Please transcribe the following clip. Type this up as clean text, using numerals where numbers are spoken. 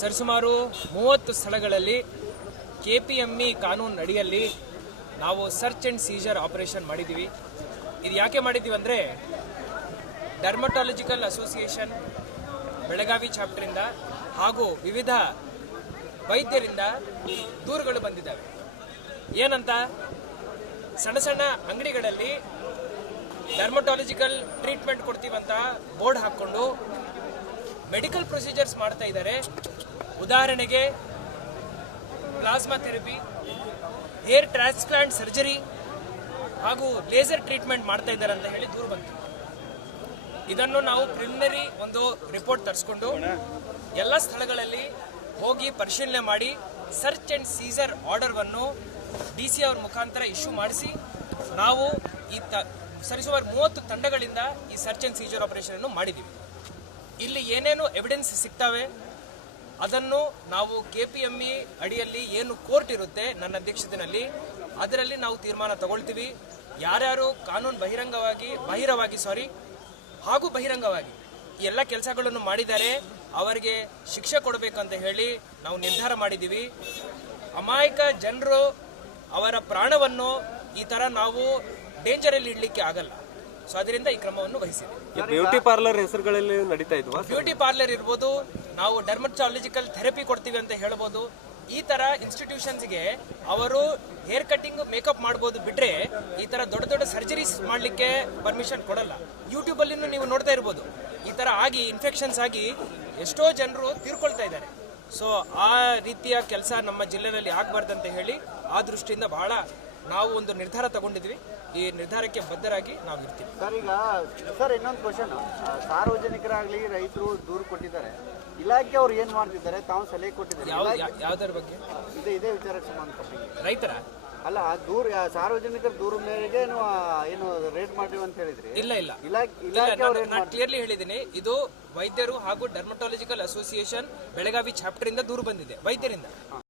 ಸರಿಸುಮಾರು 30 ಸ್ಥಳಗಳಲ್ಲಿ ಕೆಪಿಎಂಇ ಕಾನೂನು ಅಡಿಯಲ್ಲಿ ನಾವು ಸರ್ಚ್ ಅಂಡ್ ಸೀಜರ್ ಆಪರೇಷನ್ ಮಾಡಿದ್ದೀವಿ. ಇದು ಯಾಕೆ ಮಾಡಿದ್ದೀವಿ ಅಂದರೆ ಡರ್ಮಟಾಲಜಿಕಲ್ ಅಸೋಸಿಯೇಷನ್ ಬೆಳಗಾವಿ ಚಾಪ್ಟರಿಂದ ಹಾಗೂ ವಿವಿಧ ವೈದ್ಯರಿಂದ ದೂರುಗಳು ಬಂದಿದ್ದಾವೆ. ಏನಂತ, ಸಣ್ಣ ಸಣ್ಣ ಅಂಗಡಿಗಳಲ್ಲಿ ಡರ್ಮಟಾಲಜಿಕಲ್ ಟ್ರೀಟ್ಮೆಂಟ್ ಕೊಡ್ತೀವಂತ ಬೋರ್ಡ್ ಹಾಕ್ಕೊಂಡು ಮೆಡಿಕಲ್ ಪ್ರೊಸೀಜರ್ಸ್ ಮಾಡ್ತಾ ಇದ್ದಾರೆ. ಉದಾಹರಣೆಗೆ plasma therapy, hair transplant surgery ಹಾಗೂ ಲೇಸರ್ ಟ್ರೀಟ್ಮೆಂಟ್ ಮಾಡ್ತಾ ಇದ್ದಾರೆ ಅಂತ ಹೇಳಿ ದೂರು ಬಂತು. ಇದನ್ನು ನಾವು ಪ್ರಿಲಿಮಿನರಿ ಒಂದು ರಿಪೋರ್ಟ್ ತರಿಸ್ಕೊಂಡು ಎಲ್ಲ ಸ್ಥಳಗಳಲ್ಲಿ ಹೋಗಿ ಪರಿಶೀಲನೆ ಮಾಡಿ ಸರ್ಚ್ ಅಂಡ್ ಸೀಸರ್ ಆರ್ಡರ್ವನ್ನು DC ಅವ್ರ ಮುಖಾಂತರ ಇಶ್ಯೂ ಮಾಡಿಸಿ ನಾವು ಈ ಸರಿಸುಮಾರು 30 ತಂಡಗಳಿಂದ ಈ ಸರ್ಚ್ ಅಂಡ್ ಸೀಜರ್ ಆಪರೇಷನ್ ಅನ್ನು ಮಾಡಿದ್ದೀವಿ. ಇಲ್ಲಿ ಏನೇನು ಎವಿಡೆನ್ಸ್ ಸಿಗ್ತವೆ ಅದನ್ನು ನಾವು ಕೆಪಿಎಂಇ ಅಡಿಯಲ್ಲಿ ಏನು ಕೋರ್ಟ್ ಇರುತ್ತೆ ನನ್ನ ಅಧ್ಯಕ್ಷತೆಯಲ್ಲಿ ಅದರಲ್ಲಿ ನಾವು ತೀರ್ಮಾನ ತಗೊಳ್ತೀವಿ. ಯಾರ್ಯಾರು ಕಾನೂನು ಬಾಹಿರವಾಗಿ ಹಾಗೂ ಬಹಿರಂಗವಾಗಿ ಈ ಎಲ್ಲ ಕೆಲಸಗಳನ್ನು ಮಾಡಿದ್ದಾರೆ ಅವರಿಗೆ ಶಿಕ್ಷೆ ಕೊಡಬೇಕಂತ ಹೇಳಿ ನಾವು ನಿರ್ಧಾರ ಮಾಡಿದ್ದೀವಿ. ಅಮಾಯಕ ಜನರು ಅವರ ಪ್ರಾಣವನ್ನು ಈ ಥರ ನಾವು ಡೇಂಜರಲ್ಲಿ ಇಡಲಿಕ್ಕೆ ಆಗಲ್ಲ. ಸೊ ಅದರಿಂದ ಈ ಕ್ರಮವನ್ನು ವಹಿಸಿದ್ದೀವಿ. ಬ್ಯೂಟಿ ಪಾರ್ಲರ್ ಹೆಸರುಗಳಲ್ಲಿ ನಡೀತಾ ಇದ್ವಾ? ಬ್ಯೂಟಿ ಪಾರ್ಲರ್ ಇರ್ಬೋದು, ನಾವು ಡರ್ಮಟಾಲಜಿಕಲ್ ಥೆರಪಿ ಕೊಡ್ತೀವಿ ಅಂತ ಹೇಳ್ಬೋದು. ಈ ತರ ಇನ್ಸ್ಟಿಟ್ಯೂಷನ್ಸ್ಗೆ ಅವರು ಹೇರ್ ಕಟಿಂಗ್ ಮೇಕಪ್ ಮಾಡ್ಬೋದು ಬಿಟ್ರೆ ಈ ತರ ದೊಡ್ಡ ದೊಡ್ಡ ಸರ್ಜರೀಸ್ ಮಾಡಲಿಕ್ಕೆ ಪರ್ಮಿಷನ್ ಕೊಡಲ್ಲ. ಯೂಟ್ಯೂಬ್ ಅಲ್ಲಿ ನೀವು ನೋಡ್ತಾ ಇರ್ಬೋದು, ಈ ತರ ಆಗಿ ಇನ್ಫೆಕ್ಷನ್ಸ್ ಆಗಿ ಎಷ್ಟೋ ಜನರು ತೀರ್ಕೊಳ್ತಾ ಇದ್ದಾರೆ. ಸೊ ಆ ರೀತಿಯ ಕೆಲಸ ನಮ್ಮ ಜಿಲ್ಲೆಯಲ್ಲಿ ಆಗಬಾರ್ದಂತ ಹೇಳಿ ಆ ದೃಷ್ಟಿಯಿಂದ ಬಹಳ ನಾವು ಒಂದು ನಿರ್ಧಾರ ತಗೊಂಡಿದ್ವಿ. ಈ ನಿರ್ಧಾರಕ್ಕೆ ಬದ್ಧರಾಗಿ ನಾವು ಇರ್ತೀವಿ. ಸರ್, ಈಗ ಸರ್ ಇನ್ನೊಂದು ಕ್ವಶನ್, ಸಾರ್ವಜನಿಕರಾಗ್ಲಿ ರೈತರು ದೂರು ಕೊಟ್ಟಿದ್ದಾರೆ, ಇಲಾಖೆ ಅವ್ರು ಏನ್ ಮಾಡ್ತಿದ್ದಾರೆ, ತಾವು ಸಲಹೆ ಕೊಟ್ಟಿದ್ದಾರೆ ಯಾವ್ದರ ಬಗ್ಗೆ? ಇದೇ ವಿಚಾರಕ್ಕೆ ಸಂಬಂಧಪಟ್ಟ ರೈತರ ಅಲ್ಲ, ದೂರ ಸಾರ್ವಜನಿಕರ ದೂರ ಮೇರೆಗೆ ಏನು ರೇಟ್ ಮಾಡಿವಿ ಅಂತ ಹೇಳಿದ್ರಿ. ಇಲ್ಲ, ನಾನು ಕ್ಲಿಯರ್ಲಿ ಹೇಳಿದ್ದೀನಿ. ಇದು ವೈದ್ಯರು ಹಾಗೂ ಡರ್ಮಟಾಲಜಿಕಲ್ ಅಸೋಸಿಯೇಷನ್ ಬೆಳಗಾವಿ ಚಾಪ್ಟರ್ ಇಂದ ದೂರು ಬಂದಿದೆ, ವೈದ್ಯರಿಂದ.